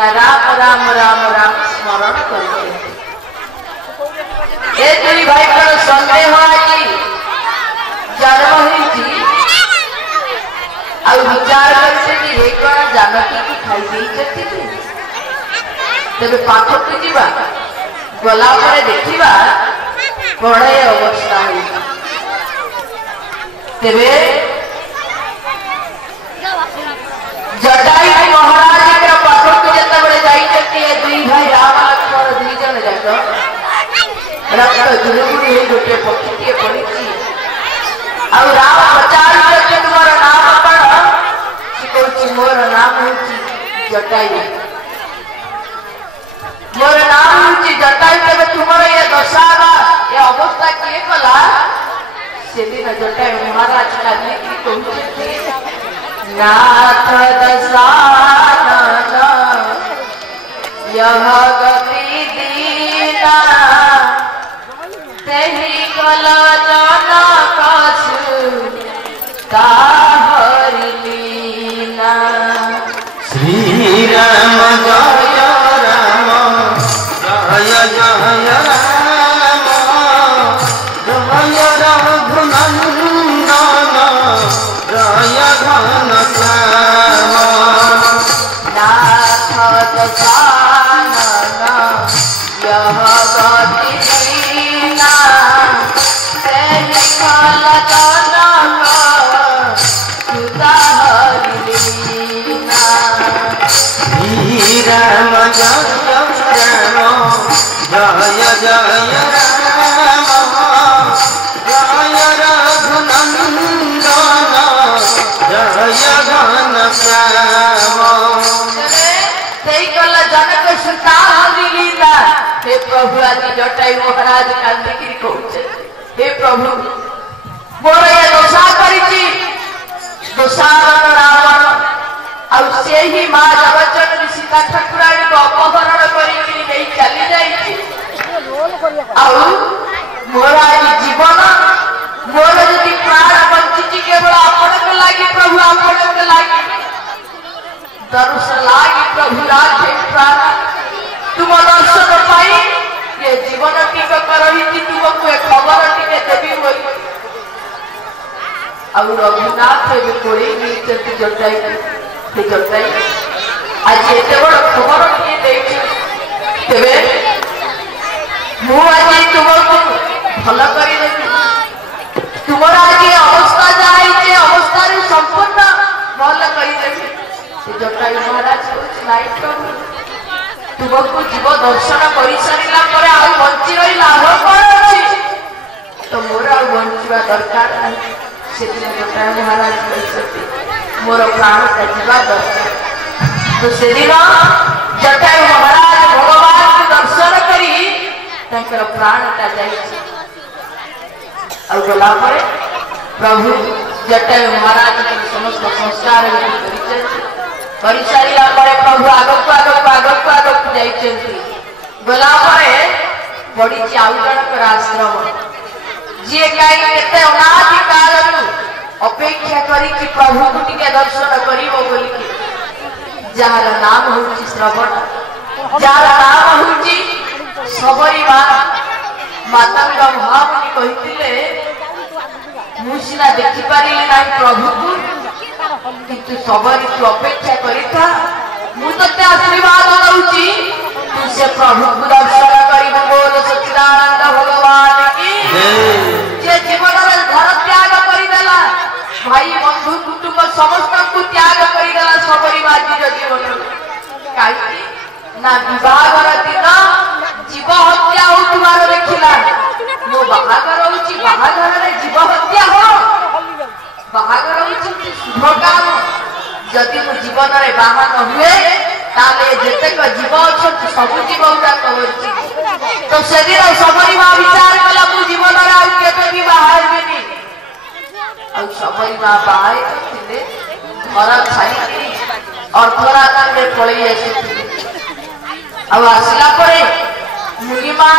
ना राम राम राम राम स्मरण करते दुई भाई कौन सन्देह आज जन्म होती विचार कर जानकी की खाई तेरे पाठ को जीवा गला देखा कौन अवस्था तेरे जटायु महाराज पाठ को जिते दुई भाई राम लक्ष्मण दुई जन जाक रक्त झुलमुड़ी गोटे पक्षी पड़ी राम पचार तुम नाम कौन सी मोर नाम हूँ जटायु मोर नाम हूँ जटायु तेज तुम ये दशा ये अवस्था किए कला से दिन जटायु महाराज कहते नाथ दशानन यह गति दीना तेहि कल जनक हरि लीना श्री राम जय राम जय जय राम जय रघुनंदन जय घन श्याम नाथ दशानन यह गति दीना तेहि कल जनक राम जय राम जय जय राम जय रघुनंदन जय घन श्याम जनक सुता लीला हे प्रभु आज जटायु महाराज कांदी कहते हे प्रभु मोर ये दोषा करी दोषारण रावण से ही माँ जगचंद्र सीता ठाकुराणी को अपहरण कर चली जाइए मोर आज जीवन मोर यदि प्राण बंची केवल आपण लगे प्रभु आपण लगे दर्श लागे प्रभु राधे प्राण तुम दर्शन पाई ये जीवन टिकक रही तुमको खबर टिके देवी रघुनाथ कोई जटायु आज एत बड़ खबर तेरे मुझे तुमको भल कर तुम आज अवस्था जहाँ अवस्था संपूर्ण भल कर जटायु महाराज तुमको जीव दर्शन कर सारा बंची रही लाभ कौन अच्छी तो मोर आ बंचा दरकार से जटायु महाराज कहते मोर प्राण का जीवा दरकार तो से दिन जटायु महाराज भगवान को दर्शन कर प्राणटा गला प्रभु जटायु महाराज समस्त संस्कार कर सारा प्रभु आगक गला पड़ी आउ जनकर आश्रम जी कहीं अनादि काल अपेक्षा करी प्रभु को टिके दर्शन कर जार नाम हूँ श्रवण जार नाम हूँ सबरी माता महामुनि कहते मुझा देखिपारे ना प्रभु को किंतु सबरी तू अपेक्षा करिथा मुझे आशीर्वाद दूची तू से प्रभु को दर्शन कर बोल सच्चिदानंद भगवान की जे जीवन घर त्याग करदेला भाई बंधु कुटुंब समस्त को त्याग करदेला सबरी माजी जीवन कहीं ना विवाह दिन जीव हत्या होवार देखला मो बाहागर होची बाहागर जीव हत्या हो बाहागर होची शुभ काम जदि मो जीवन में बाहा न हुए ताले जेतेक जीव अच्छा सब जीव गुड़ाक तो से दिन सबरी माँ विचार कला मो जीवन में आउ केबे भी बाहरबेनी आ सबरी माँ बाहे घर छाड़ी अर्धरात्र में पलि आसी आसला मुनिमा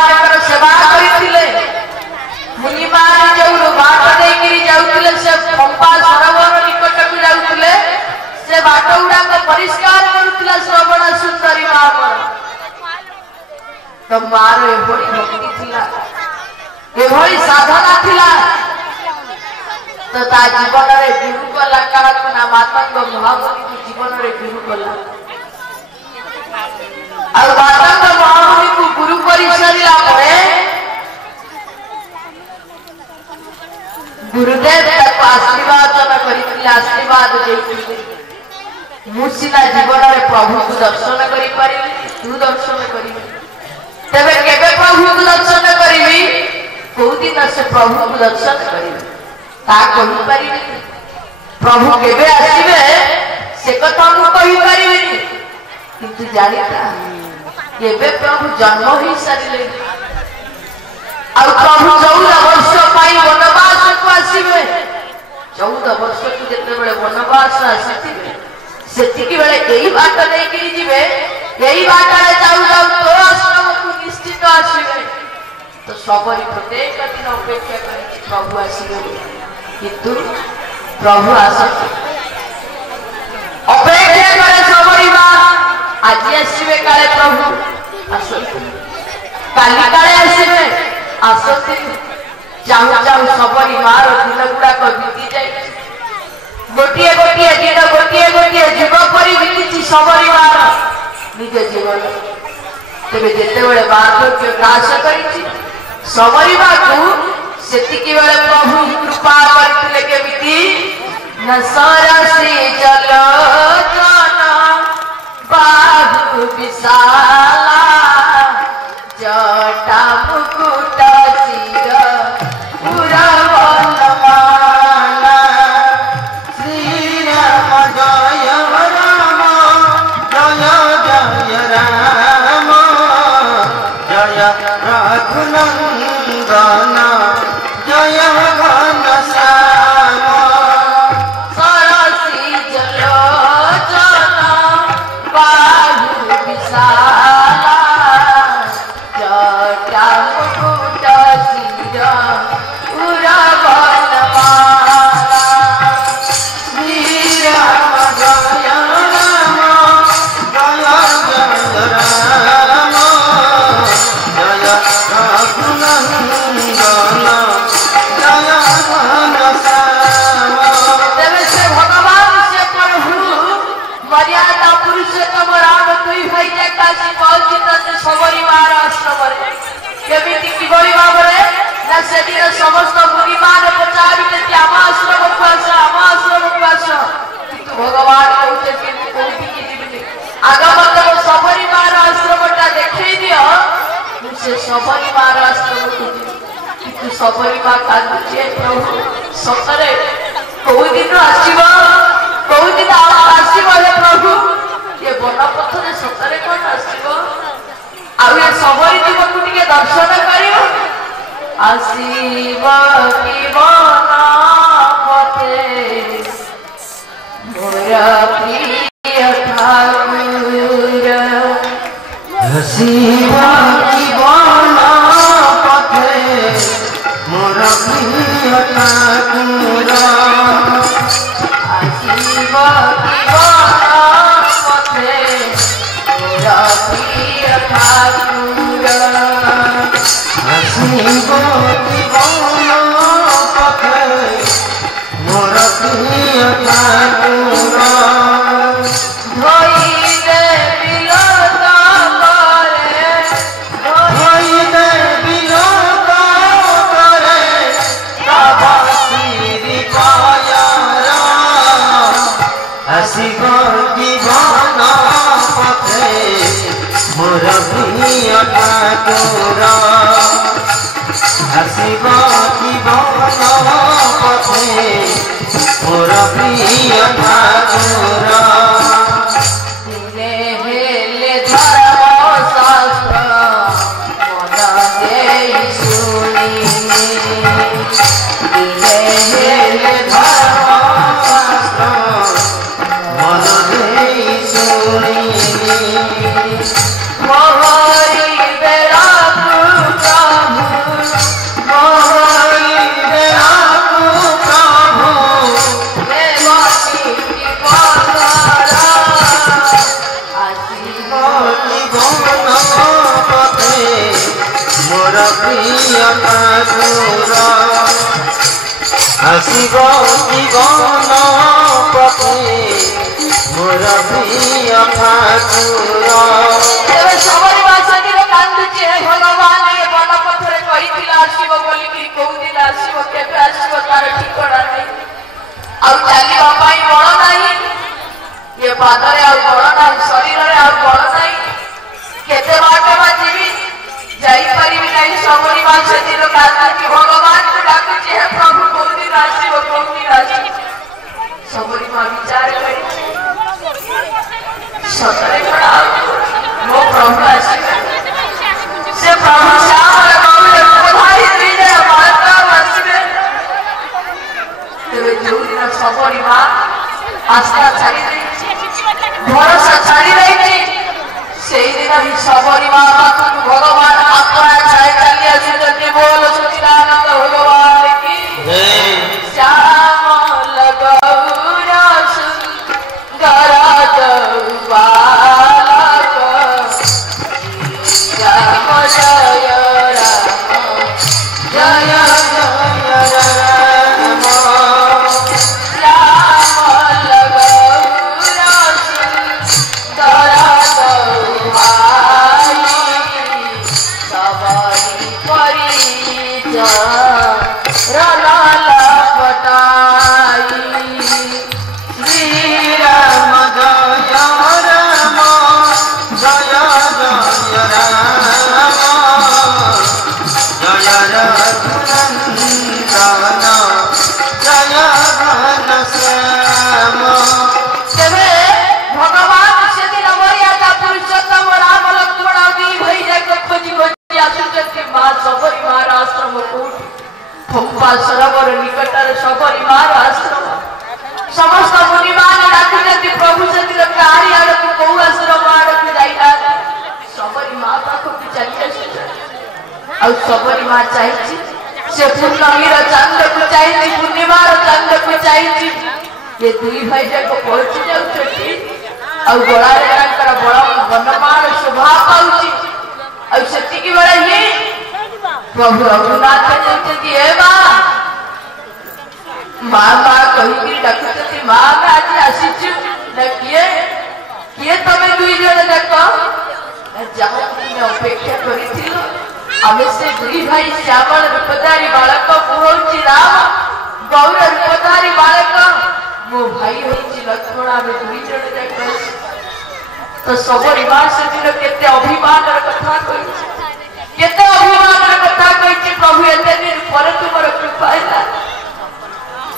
सेवा करते मुनिमा जो बाट देकर जाऊे से पंपा सरोवर निकट को जाऊे से बाट गुड़ाक परिष्कार करुला श्रवण सुंदरी माँ तो मार एभली भक्ति थिला एभली साधना थिला तो ता जीवन रे गुरु कला काहकु ना मातंग महामुनि जीवन रे गुरु कला और मातंग महामुनि को गुरु करि सरिला परे गुरुदेव तक आशीर्वाद करिथिले आशीर्वाद देइथिले मुसिना जीवन रे प्रभु को दर्शन करि परिबे तू दर्शन करिबे तबे केबे प्रभु को दर्शन करिबी को दिन से प्रभु को दर्शन करिबे ता कहि परिबे प्रभु केबे आसीबे से कथा को कहि परिबे किंतु जानिता केबे प्रभु जन्म ही सरिले और प्रभु 14 वर्ष पाई वनवास को आसीबे 14 वर्ष को जते बेले वनवास आसीथिबे सेतिकी बेले एही बाट नै कि जिवे एही बाट रे जाऊ जाऊ तो आश्रम को निश्चित आसीबे तो सबरी प्रत्येक दिन अपेक्षा करी प्रभु आसीबे किंतु प्रभु आसत अपेक्षा करे सबरी बा आज आसीबे काले प्रभु आसत काली काले आसीबे आसत जाऊ जाऊ सबरी मार दिन गुडा को बीती जाई गोटिए गोटिए दिन गोटिए गोटिए जुग परि बीती सबरी मार निज जीवन तेरे जेते बेले वार्धक्य ग्रास करिछि सबरी बाकू सेतिकी बेले प्रभु कृपा करथिले केमिति न सरसी जल जन बाहु विशाला जटा मुकुट सिर पुरवन माला श्री राम जय राम जय जय राम जय रघुनंदन जय घनश्याम सरसी जल जन बाहु विशाला जटा मुकुट सिर पुरवन माला श्री राम जय राम जय जय राम जय रघुनंदन जय घनश्याम तेरे से भगवान से प्रभु मर्यादा पुरुषोत्तम राम दुई भाई काशी पहुंची सबरी मार आश्रम केमिति किभली भाବରେ ना सेदिन समस्त मुनि मान पचारिते आम आश्रम को आस आम आश्रम को आस किंतु भगवान कहते कि कोठी की जीवनी आगमत सबरी मार आश्रमटा देखै दियो से सबरी मार आश्रम को किंतु सबरी मां कांदुचे प्रभु सतरे कोई दिन आसीबो कोई दिन आसीबो हे प्रभु ये बन पथरे सतरे कोन आसीबो आ ये सबरी जीव को टिके दर्शन करियो आसीबो की बन पथे मोर प्रिय ठाकुर शिवा जीवन पथे मोर प्रिय ठाकुर आसीब की बन पथे मोर प्रिय ठाकुर शिव जीवन पथे मोर प्रिय ठाकुर धोई दे बिलोत करे धोई दे बिलोक करे तब श्री कायर शिव जीवन पथे मोर प्रिय ठाकुर शिव जीवन पथे मोर प्रिय ठाकुर दिने हेले धर्म शास्त्र मन देई सुनी दिने हेले धर्म शास्त्र मन देई सुनी मोहरी बेला प्रभु मोहरी बेला प्रभु देवती की पता प्रिय ठाकुर आसिब जीवन पथे मोर प्रिय ठाकुर सबरी मासनी कांदुचे भगवान ए बन पथरे कहिथिला आसीब बोली कि कोउदिला आसीब केबे आसीब तार ठिकड़ा नै आ चालीबा पाई बळ नाही ये पादरे आ बळ नाही शरीर रे आ बळ नाही केते बाटे मा जीवी जाई परिबी नाही सबरी मासनी कांदुचे भगवान को डाकुचे हे प्रभु कोउदिला आसीब कोउदिला आसीब सबरी मा विचार करी सतरे खड़ा वो प्रभु आसीबे से प्रभु श्याम गौर बधाई दिले माता आसीबे तेरे जोदिन सबरी मा आस्था छाड़ी दे भरोसा छाड़ी दे सेई दिन भी सबरी मा भगवान आत्मा छाई चली आसी बोल सच्चिदानंद भगवान की श्याम लगौरा सुंदर बालक राम जय राम जय जय राम श्याम लगौरा सुंदर गौहाई सबरी परिचय रलाल पटाई श्री राम जय राम जय जय राम जय रघुनंदन जय घनश्याम तेरे भगवान से दिन मर्यादा पुरुषोत्तम राम लक्ष्मण दी भई जाके खोजी खोजी आसुचंती मां सबरी मार आश्रम कोठ फंपा सरोवर निकटर सबरी मार आश्रम समस्त मुनि मान डाकुचंती प्रभु से दिन कारी आड़क को आश्रम आड़क जाइला सबरी मां पाखो की चली आसुचंती आ सबरी मां चाहिची से पूर्णमीर चंद्र को चाहिची पूर्णिमार चंद्र को चाहिची ये दुई भाई जाको पहुंची जाउछथि आ गोळारे तांकर बळ वनमाल शोभा पाउची आ सेति की बेला ही प्रभु रघुनाथ कहते हे मां मां कहि की डाकुछथि मां आज आसीछु न किए तमे दुई जण देखो जहाँ तुम अपेक्षा करिथिलो आमे से दुई भाई श्यामल रूपधारी बालक होउची राम गौर रूपधारी बालक मो भाई होउची लक्ष्मण आमे दुई जण देखो तो सबरी मां से दिन केते अभिमान कथा कहिछि केते अभिमान कथा कहिछि प्रभु एते दिन पर तुमर कृपा हैला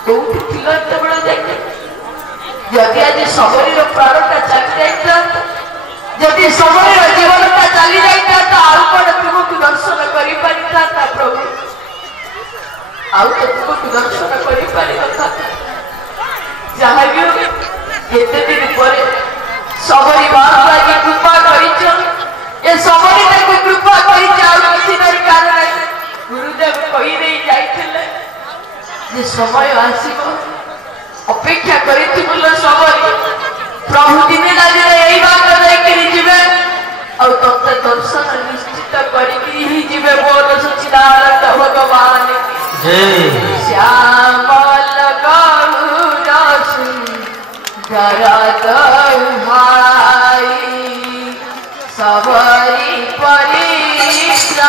कोउठी थिलो त बड़ देखे यदि आज सबरी रो प्राणटा चली जाइता यदि सबरी रो जीवनटा चली जाइता त आउ कोन तुमको दर्शन करि परिता प्रभु आउ तो तुमको दर्शन करि परिता जहाँ भी एते दिन पर सबरी बाबा की कृपा करिछ ए सबरी ताको कृपा करिछ आ किछि नै कारण गुरुदेव कहि देई जाइथिले जे समय आसीबो अपेक्षा करिथिबुल सबरी प्रभु दिने लागे एई बात दे कि जिवे और तत्ते दर्शन निश्चित करि कि ही जिवे बोल सच्चिदानंद भगवान की जय श्यामल गौर सुंदर गौहाई सबरी परिचय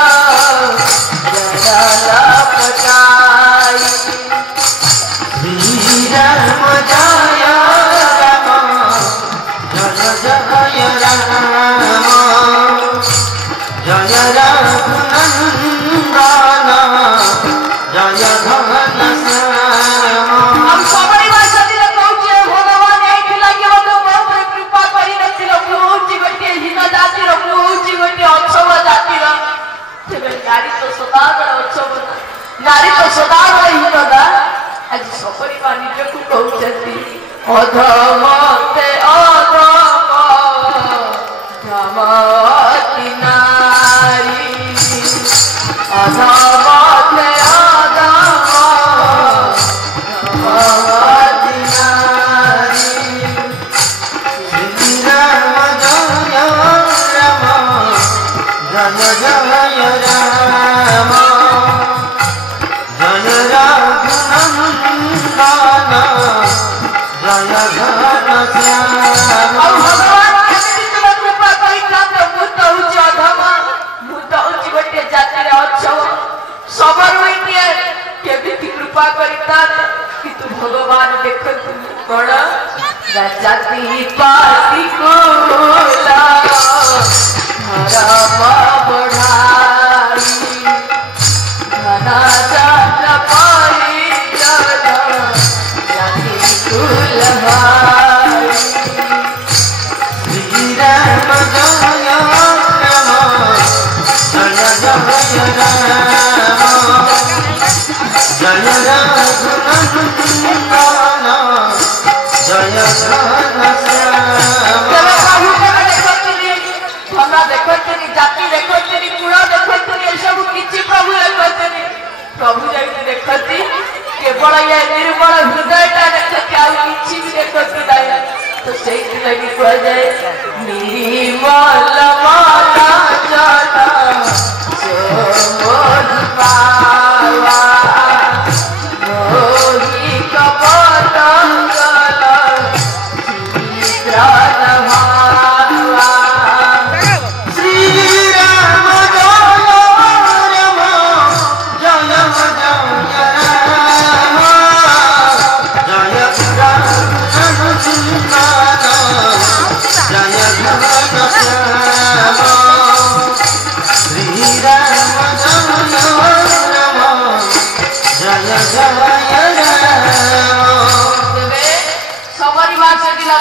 रलाल पटाई श्री राम जय राम जय जय राम जय रघुनंदन जय घनश्याम हम सबरी वासती ने कहूचे भगवान एठी लागि मतो बहुत कृपा करि नथिलो पहुंची गटे हिन जाति रो पहुंची गटे अक्षव जाति रो तेबे नारी तो सदागर अक्षव नारी तो सदागर हिन दा आज सबरी मा निजकु कहउचती अधमते अधम धमती नारी अधमते अधम धमती नारी श्री राम जय राम जय जय राम कृपा करता किंतु भगवान देखत कौन जाति पाति कोला धर्म बढ़ाई धना जात परिजन जाति कुल भाई श्री राम जय राम जय जय राम जय देखनी जाति देखनी कुल देखनी सब किसी प्रभु देखनी प्रभु जाके देखती केवल ये निर्मल हृदयटा देखती आ किसी भी देखती नहीं तो से लगी कह जाए निर्मल माता जाता जो मोहि पावा मोहि कपट गल चित्र भावा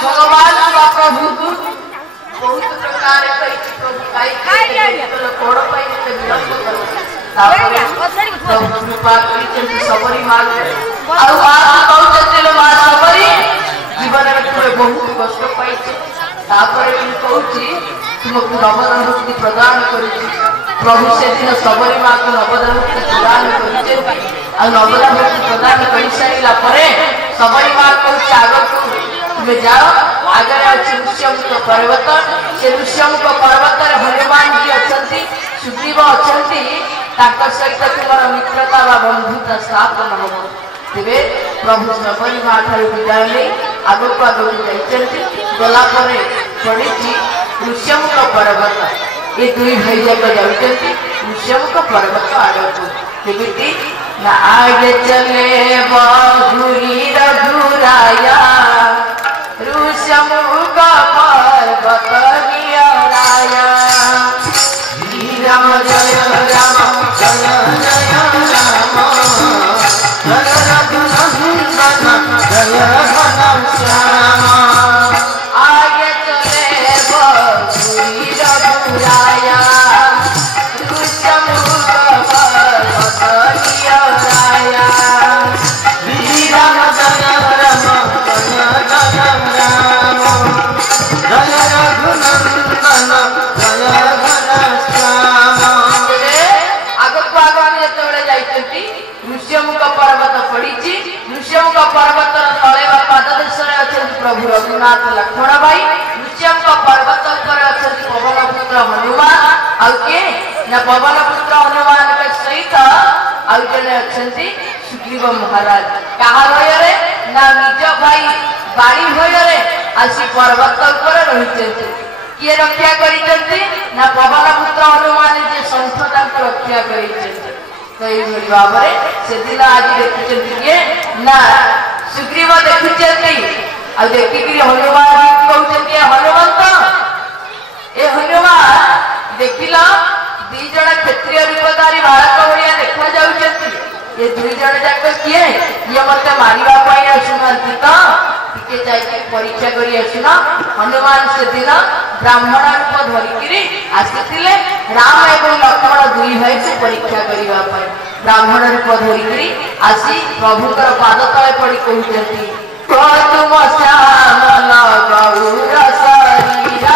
भगवान प्रभु बहुत प्रकार प्रभु कोड़ कृपा सबरी माँ सबरी जीवन में बहुत कष्ट पाई कहूँ तुमको नवदमुक्ति प्रदान कर प्रभु से दिन सबरी माँ को नवदमुक्ति प्रदान कर नवदमुक्ति प्रदान कर सारा सबरी माँ कहूँ आग को तुम्हें जाओ आगे अच्छे ऋष्यमुख पर्वत से ऋष्यमुख पर्वत हनुमान जी अच्छा सुग्रीव अच्छा सहित तुम मित्रता बंधुता स्थापन हम तेरे प्रभु सबरी माँ ठार विदाय नहीं आग को आगे गलापर पड़ी ऋष्यमुख पर्वत ये दुई भाई जाक जाऊँ ऋष्यमुख पर्वत आग को आगे चले घूरी रघुराया ऋष्यमुख पर्वत नियराया राम जय राम जय जय राम जय घनश्याम आगे चले घूरी रघुराया ऋष्यमुख पर्वत नियराया राम जय राम ऋष्यमुख पर्वत पड़ी ऋष्यमुख पर्वत तले पाददेश प्रभु रघुनाथ लक्ष्मण भाई ऋष्यमुख पर्वत पवन पुत्र हनुमान ना पवन पुत्र हनुमान के सहित आने अच्छा सुग्रीव महाराज क्या भय ना निज भाई बाड़ी भय आसी पर्वत रही किए रक्षा कर पवन पुत्र हनुमान जी संथ रक्षा कर तो ये भाव से दिन आज देखुं किए ना सुग्रीव देखुं देखिक हनुमान कहते हनुमंत ए हनुमान देखिल दीज क्षेत्रीय रूपधारी बालक भाया देखा जाऊँ ये दुई जन जाक किए ये मत मारे आसुना तो टे परीक्षा कर आसुन हनुमान से दिन ब्राह्मण रूप धरिकी आसी राम एवं लक्ष्मण दुई भाई को परीक्षा करने ब्राह्मण रूप धरिकी आसी प्रभुकर पाद तले पड़ी कहते तुम श्याम गौर शरीरा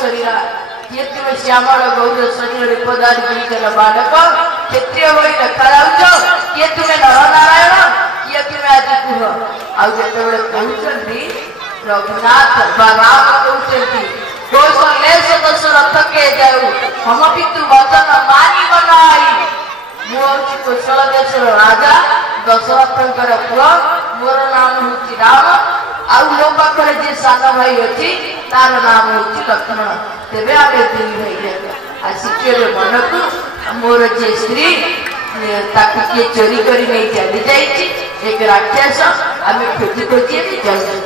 शरीरा किए तुम श्यामल गौर शरीर पदार गिरिजन बालक क्षत्रिय हो देखा किए तुम्हें नर नारायण किए तुम्हें आज कुह आते कहते रघुनाथ राम कहते कौशलेश दशरथ के जाऊ हम पितृ वचन मानी बनाई मुझे कौशल देश राजा दशरथंकर पुआ मोर नाम हूँ राम आउ मो पाखे जी सान भाई अच्छी तार नाम हूँ लक्ष्मण तेरे आम दुई भाई आसिक मन को मोर जी स्त्री किए चोरी कर चली जाइए एक राक्षस आम खोजी खोजी जाऊ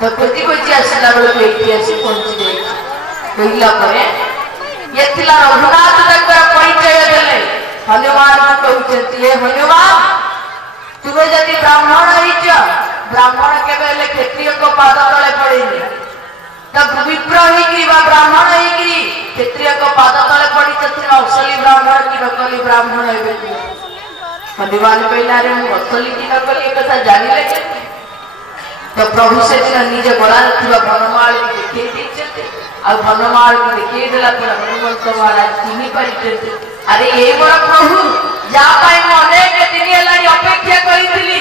तो खोजी खोजी आसला बेलू ये आसी पहुंची जाइए कहला ये रघुनाथ परिचय देले हनुमान को कहते हनुमान तुम्हें जदि ब्राह्मण हो ब्राह्मण के क्षत्रिय को पाद तले पड़े तब विप्र हो ब्राह्मण हो क्षत्रिय को पाद तले पड़ी तो असली ब्राह्मण कि नकली ब्राह्मण हे हनुमान कहला रे असली कि नकली एक कथा जानिले तो प्रभु से निज गलार वनमाल की देखते आ वनमाल की देखिए हनुमंत महाराज चिन्ह पारे अरे ये बड़ा प्रभु जहाँ अनेक दिन अपेक्षा करी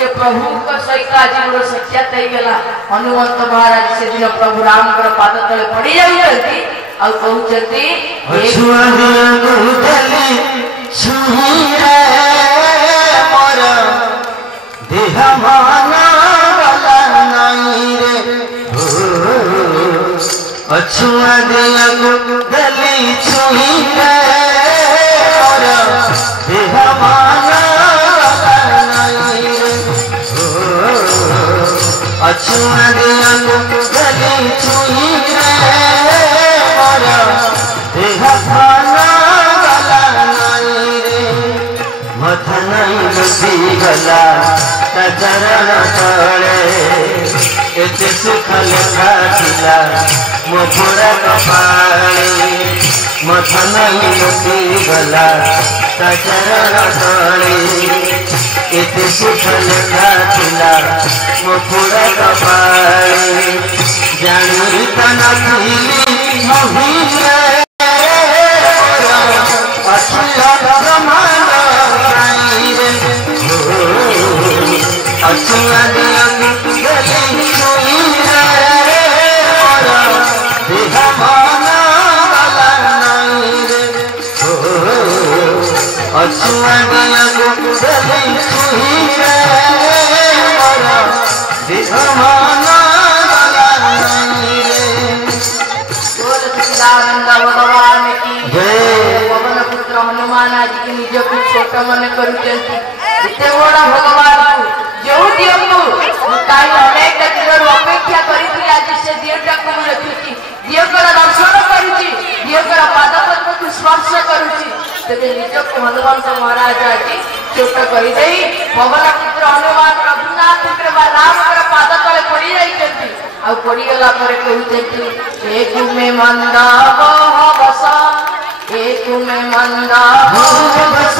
ये प्रभु सहित आज मोर साक्षात होगा हनुमंत महाराज से दिन प्रभु राम पाद तले पड़ी जाती अछुआ दिया गली छुई अछुआ दिया गली छुई मथ नहीं बसी गला चरण तले एते सुख लेखा थिला मो पुरा कपाळे मथ नहीं बसी गला चरण तले एते सुख लेखा थिला मो पुरा कपाळे जानी तना थिली मोहिरे अछुआ अछुआ दिया गली छुई अछुआ दिया गली छुई भगवान की पवन पुत्र हनुमान आज की निज को छोट मन करते बड़ा भगवान जो दियो कहीं अनेक दिन अपेक्षा करी आज से दियोटा को रखी दियोकर दर्शन करुच्ची दियोकर पाद पद्म को स्पर्श करुच्ची तेरे निज को हनुमंत महाराज आज छोट कर पवन पुत्र हनुमान रघुनाथ राम पाद तले पड़ी जाइए आ पड़ीगला कहते एक में मंदा बस एक में मंदा बस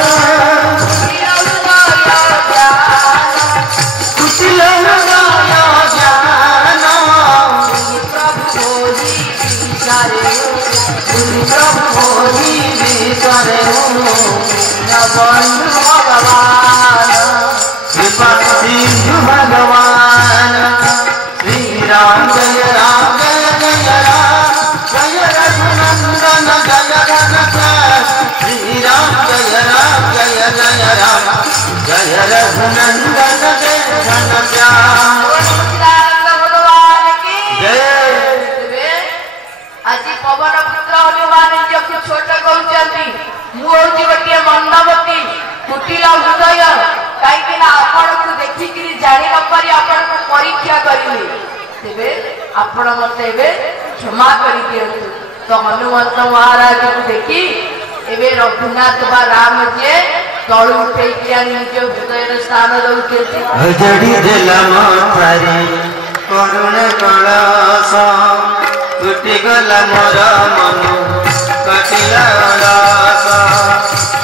भगवान कृपा सिंधु भगवान श्री राम जय राम जय राम जय रघुनंदन जय रघुनाथ श्री राम जय राम जय राम जय रघुनंदन जय घनश्याम भगवान की जय। आज पवन पुत्र हनुमान को छोट कहते मुझे गोटे मंदवती कुटिला हृदय कहीं आपण को देखिक जानी नपारी आपण को परीक्षा करेंगे तेरे आपण मत क्षमा कर दियंतु तो हनुमंत महाराज को देखी एवं रघुनाथ बा राम जी तलु उठे निज हृदय स्थान करुण कलश टूटीगला मोर मन कटिला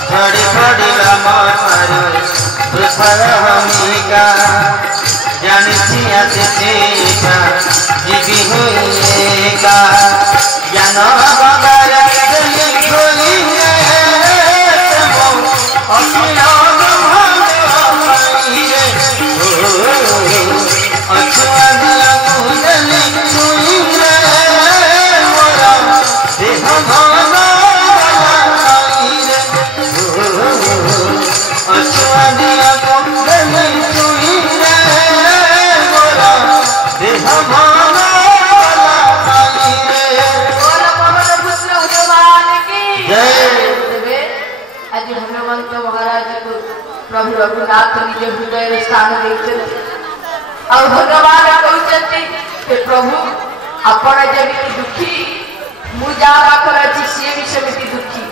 झड़ी पड़ा मारू पृथर भूमिका जानी जीवी हुई प्रभु रघुनाथ निज हृदय स्थान देते और भगवान कहते प्रभु आपण जमी दुखी मुझा पाखर अच्छी सी भी सेमती दुखी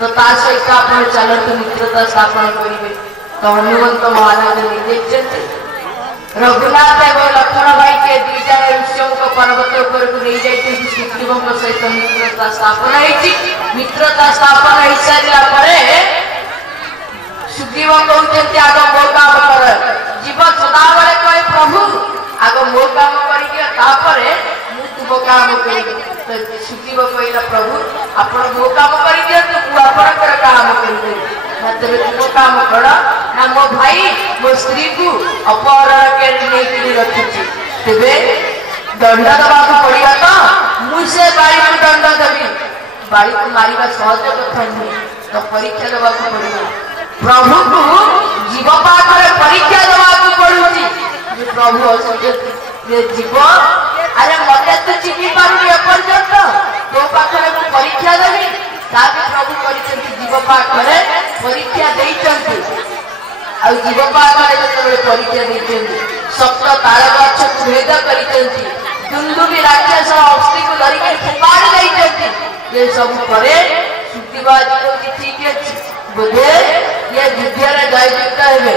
तो ता सहित आप चलते मित्रता स्थापन करेंगे तो हनुमंत महाराज निर्देश रघुनाथ एवं लक्ष्मण भाई के दुई जन ऋषियों को पर्वत ऊपर को नहीं जाते सुग्रीवों सहित मित्रता स्थापन मित्रता स्थापन हो सारा सुग्रीव कहते आग मो काम कर जीव सदाबले कहे प्रभु आग मो काम कर तुम काम कर सुग्रीव कहला प्रभु आप मो काम कर काम कर तुम काम कर ना मो भाई मो स्त्री को अपहरण के रखी तेरे दंड दवा पड़ा तो मुझे बाड़ी को दंड देवी बाड़ी को मारिबा सहज कथा नुहे तो परीक्षा देवा पड़ेगा प्रभु को जीव पाखर परीक्षा देवा पड़ुची प्रभु जीव अरे मत तो चिन्ह पारे एपर्यंत तो पाखर परीक्षा देवी प्रभु कर जीव पाखर परीक्षा देते जीव पाखर जो परीक्षा देते सप्त ताल गछ भेद कर दुंदुबी राक्षस अस्थि को धरिक फोपाड़ी देते ये सब पर सुग्रीवाजी ठीक है बोधे ये युद्ध जययुक्त हे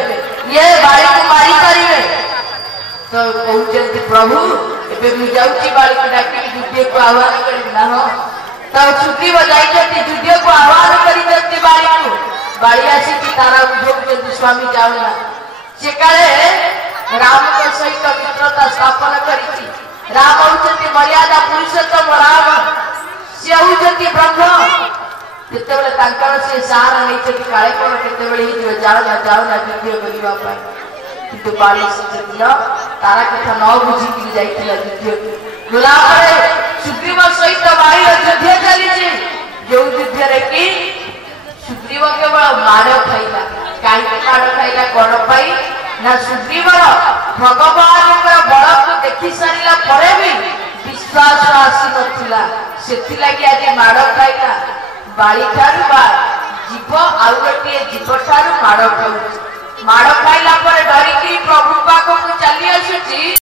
ये बाड़ी को मारी पारे तो कहते प्रभु एवं मुझे बाड़ी को डाक युद्ध को आह्वान करना तो सुग्रीव जाती युद्ध को आह्वान कर बाड़ी को बाड़ी आसी तारा बुझाऊँ स्वामी जाऊना से काले राम सहित मित्रता स्थापन कर राम हूँ मर्यादा पुरुषोत्तम राम सी हूँ ब्रह्म जितेबले से सारा नहीं काले कौन के जाऊना जाऊना युद्ध करने किंतु बाली दिन तारा कथा न बुझी जाइए युद्ध गला सुग्रीव सहित बाड़ी युद्ध चली जो युद्ध कि सुग्रीव केवल माड़ खाइला कहीं माड़ खाइला कौन पाई ना सुग्रीव भगवान बल को देखी सारा पर भी विश्वास आसी नाला से आज माड़ खाइला बाड़ी ठारू जीव आउ गोटे जीव ठारू माड़ खाऊ माड़ खाइला डरिकी प्रभु पाखक चली आसुची।